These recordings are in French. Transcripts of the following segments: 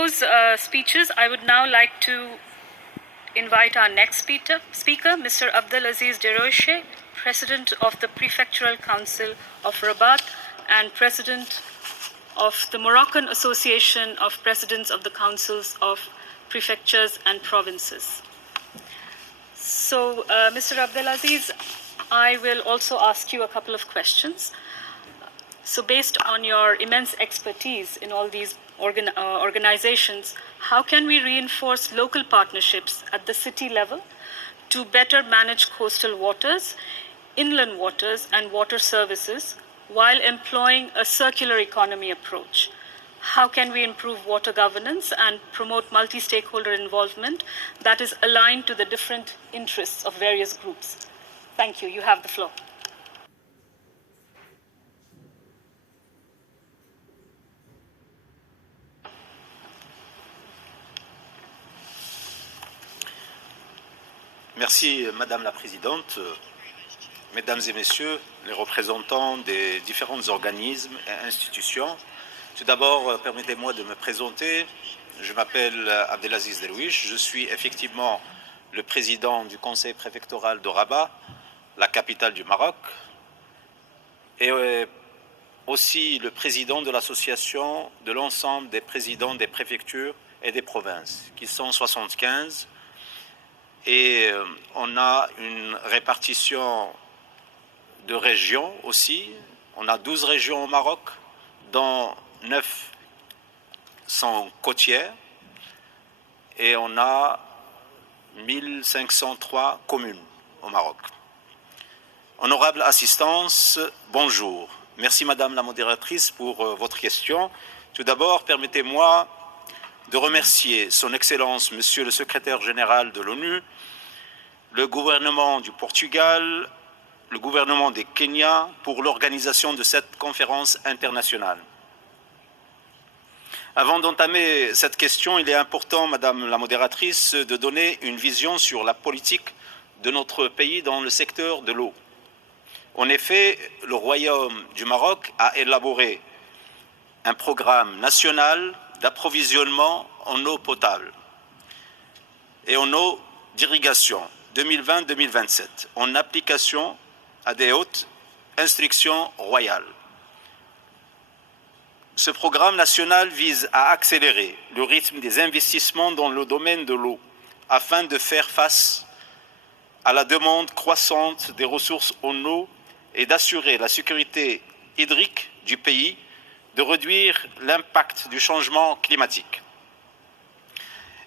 those speeches, I would now like to invite our next speaker, Mr. Abdelaziz Deroche, President of the Prefectural Council of Rabat and President of the Moroccan Association of Presidents of the Councils of Prefectures and Provinces. So, Mr. Abdelaziz, I will also ask you a couple of questions. So based on your immense expertise in all these organizations, how can we reinforce local partnerships at the city level to better manage coastal waters, inland waters, and water services while employing a circular economy approach? How can we improve water governance and promote multi-stakeholder involvement that is aligned to the different interests of various groups? Thank you. You have the floor. Merci, Madame la Présidente, Mesdames et Messieurs, les représentants des différents organismes et institutions. Tout d'abord, permettez-moi de me présenter. Je m'appelle Abdelaziz Derouiche. Je suis effectivement le président du conseil préfectoral de Rabat, la capitale du Maroc, et aussi le président de l'association de l'ensemble des présidents des préfectures et des provinces, qui sont 75. Et on a une répartition de régions aussi. On a 12 régions au Maroc, dont 9 sont côtières. Et on a 1503 communes au Maroc. Honorable assistance, bonjour. Merci Madame la modératrice pour votre question. Tout d'abord, permettez-moi de remercier Son Excellence, Monsieur le Secrétaire général de l'ONU, le gouvernement du Portugal, le gouvernement du Kenya pour l'organisation de cette conférence internationale. Avant d'entamer cette question, il est important, Madame la modératrice, de donner une vision sur la politique de notre pays dans le secteur de l'eau. En effet, le Royaume du Maroc a élaboré un programme national d'approvisionnement en eau potable et en eau d'irrigation 2020-2027 en application à des hautes instructions royales. Ce programme national vise à accélérer le rythme des investissements dans le domaine de l'eau afin de faire face à la demande croissante des ressources en eau et d'assurer la sécurité hydrique du pays, de réduire l'impact du changement climatique.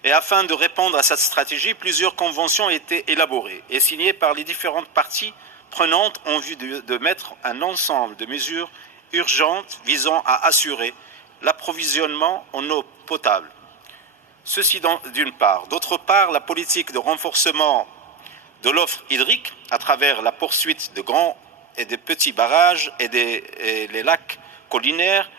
Et afin de répondre à cette stratégie, plusieurs conventions ont été élaborées et signées par les différentes parties prenantes en vue de mettre un ensemble de mesures urgentes visant à assurer l'approvisionnement en eau potable. Ceci d'une part. D'autre part, la politique de renforcement de l'offre hydrique à travers la poursuite de grands et de petits barrages et les lacs collinaires,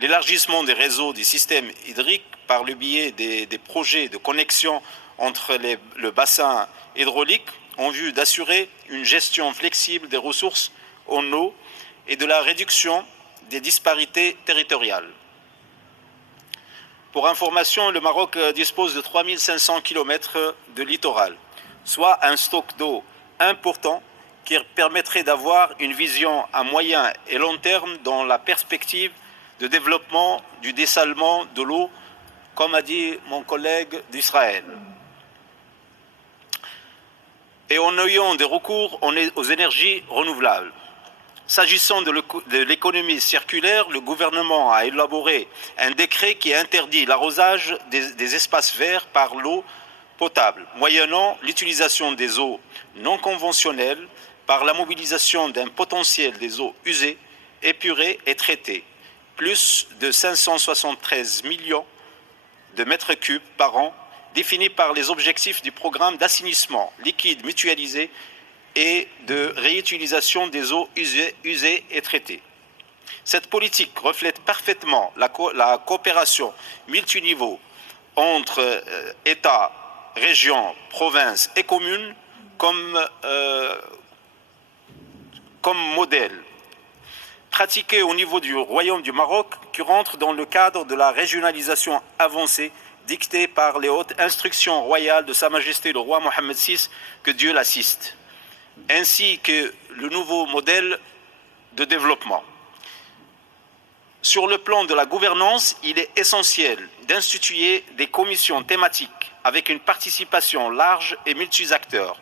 l'élargissement des réseaux du système hydrique par le biais des projets de connexion entre le bassin hydraulique en vue d'assurer une gestion flexible des ressources en eau et de la réduction des disparités territoriales. Pour information, le Maroc dispose de 3500 km de littoral, soit un stock d'eau important qui permettrait d'avoir une vision à moyen et long terme dans la perspective de développement du dessalement de l'eau, comme a dit mon collègue d'Israël. Et en ayant des recours aux énergies renouvelables. S'agissant de l'économie circulaire, le gouvernement a élaboré un décret qui interdit l'arrosage des espaces verts par l'eau potable, moyennant l'utilisation des eaux non conventionnelles par la mobilisation d'un potentiel des eaux usées, épurées et traitées, plus de 573 millions de mètres cubes par an, définis par les objectifs du programme d'assainissement liquide mutualisé et de réutilisation des eaux usées et traitées. Cette politique reflète parfaitement la coopération multiniveau entre États, régions, provinces et communes comme modèle pratiquée au niveau du Royaume du Maroc qui rentre dans le cadre de la régionalisation avancée dictée par les hautes instructions royales de Sa Majesté le roi Mohammed VI, que Dieu l'assiste, ainsi que le nouveau modèle de développement. Sur le plan de la gouvernance, il est essentiel d'instituer des commissions thématiques avec une participation large et multi-acteurs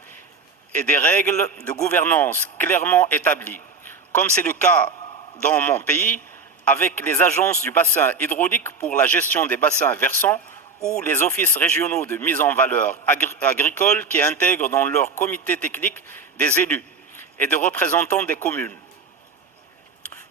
et des règles de gouvernance clairement établies, comme c'est le cas dans mon pays avec les agences du bassin hydraulique pour la gestion des bassins versants ou les offices régionaux de mise en valeur agricole qui intègrent dans leur comité technique des élus et des représentants des communes.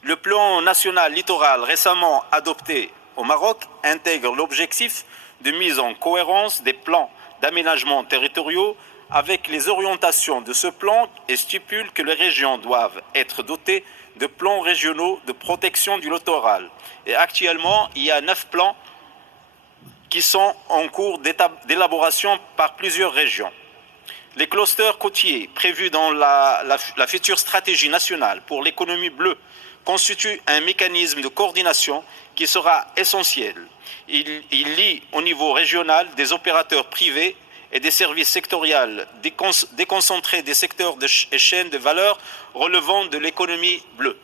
Le plan national littoral récemment adopté au Maroc intègre l'objectif de mise en cohérence des plans d'aménagement territoriaux avec les orientations de ce plan et stipule que les régions doivent être dotées de plans régionaux de protection du littoral. Et actuellement, il y a 9 plans qui sont en cours d'élaboration par plusieurs régions. Les clusters côtiers prévus dans la future stratégie nationale pour l'économie bleue constituent un mécanisme de coordination qui sera essentiel. Il lie au niveau régional des opérateurs privés et des services sectoriels déconcentrés des secteurs et chaînes de valeur relevant de l'économie bleue.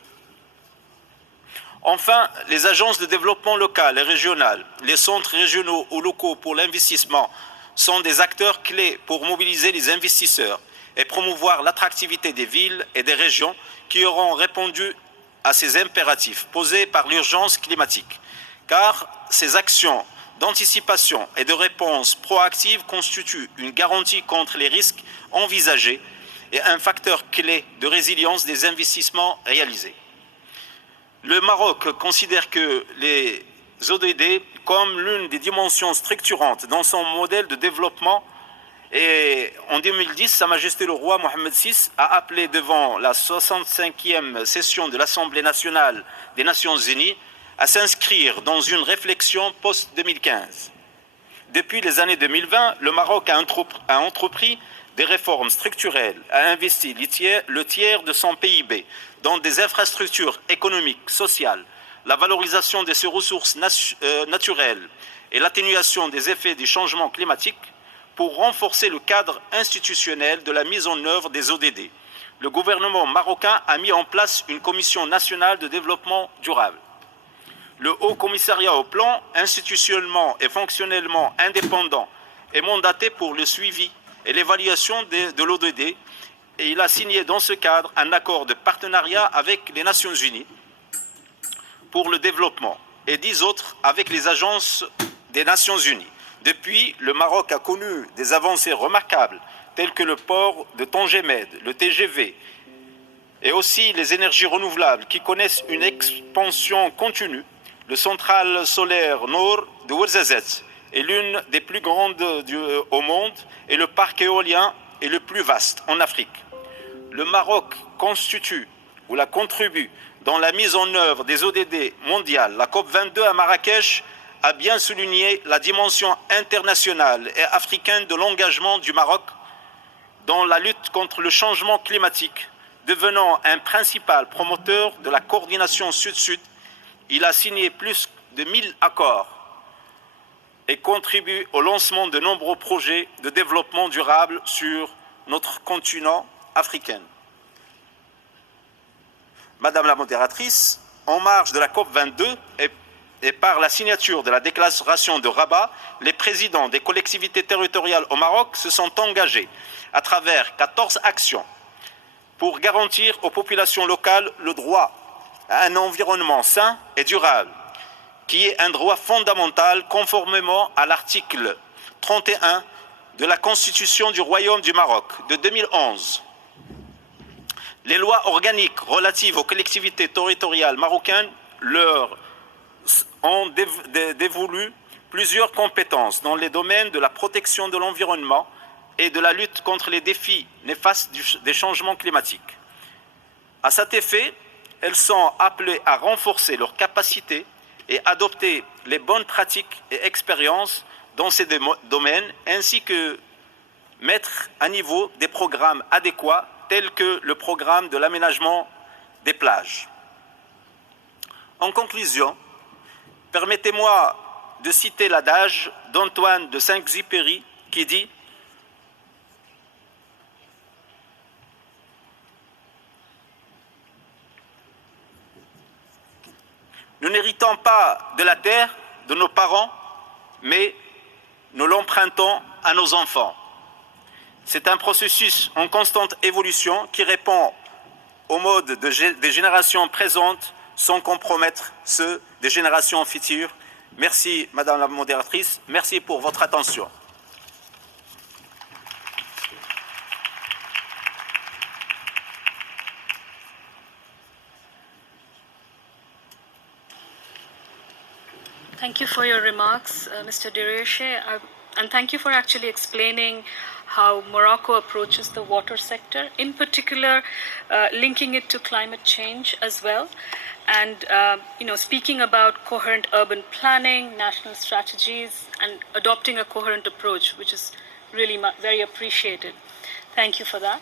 Enfin, les agences de développement local et régional, les centres régionaux ou locaux pour l'investissement sont des acteurs clés pour mobiliser les investisseurs et promouvoir l'attractivité des villes et des régions qui auront répondu à ces impératifs posés par l'urgence climatique. Car ces actions d'anticipation et de réponse proactive constituent une garantie contre les risques envisagés et un facteur clé de résilience des investissements réalisés. Le Maroc considère que les ODD comme l'une des dimensions structurantes dans son modèle de développement et en 2010, Sa Majesté le roi Mohammed VI a appelé devant la 65e session de l'Assemblée nationale des Nations unies à s'inscrire dans une réflexion post-2015. Depuis les années 2020, le Maroc a entrepris des réformes structurelles, a investi le tiers de son PIB dans des infrastructures économiques, sociales, la valorisation de ses ressources naturelles et l'atténuation des effets du changement climatique pour renforcer le cadre institutionnel de la mise en œuvre des ODD. Le gouvernement marocain a mis en place une commission nationale de développement durable. Le Haut Commissariat au plan, institutionnellement et fonctionnellement indépendant, est mandaté pour le suivi et l'évaluation de l'ODD et il a signé dans ce cadre un accord de partenariat avec les Nations Unies pour le développement et 10 autres avec les agences des Nations Unies. Depuis, le Maroc a connu des avancées remarquables telles que le port de Tangemed, le TGV et aussi les énergies renouvelables qui connaissent une expansion continue. Le centrale solaire Nord de Ouarzazate est l'une des plus grandes au monde et le parc éolien est le plus vaste en Afrique. Le Maroc contribue dans la mise en œuvre des ODD mondiales. La COP22 à Marrakech a bien souligné la dimension internationale et africaine de l'engagement du Maroc dans la lutte contre le changement climatique, devenant un principal promoteur de la coordination Sud-Sud. Il a signé plus de 1000 accords et contribue au lancement de nombreux projets de développement durable sur notre continent africain. Madame la modératrice, en marge de la COP22 et par la signature de la déclaration de Rabat, les présidents des collectivités territoriales au Maroc se sont engagés à travers 14 actions pour garantir aux populations locales le droit à un environnement sain et durable, qui est un droit fondamental conformément à l'article 31 de la Constitution du Royaume du Maroc de 2011. Les lois organiques relatives aux collectivités territoriales marocaines leur ont dévolu plusieurs compétences dans les domaines de la protection de l'environnement et de la lutte contre les défis néfastes des changements climatiques. À cet effet, elles sont appelées à renforcer leurs capacités et adopter les bonnes pratiques et expériences dans ces domaines, ainsi que mettre à niveau des programmes adéquats tels que le programme de l'aménagement des plages. En conclusion, permettez-moi de citer l'adage d'Antoine de Saint-Exupéry qui dit « Nous n'héritons pas de la terre de nos parents, mais nous l'empruntons à nos enfants. » C'est un processus en constante évolution qui répond aux modes des générations présentes sans compromettre ceux des générations futures. Merci, Madame la modératrice. Merci pour votre attention. Thank you for your remarks, Mr. Dereche, and thank you for actually explaining how Morocco approaches the water sector, in particular linking it to climate change as well, and speaking about coherent urban planning, national strategies, and adopting a coherent approach, which is really very appreciated. Thank you for that.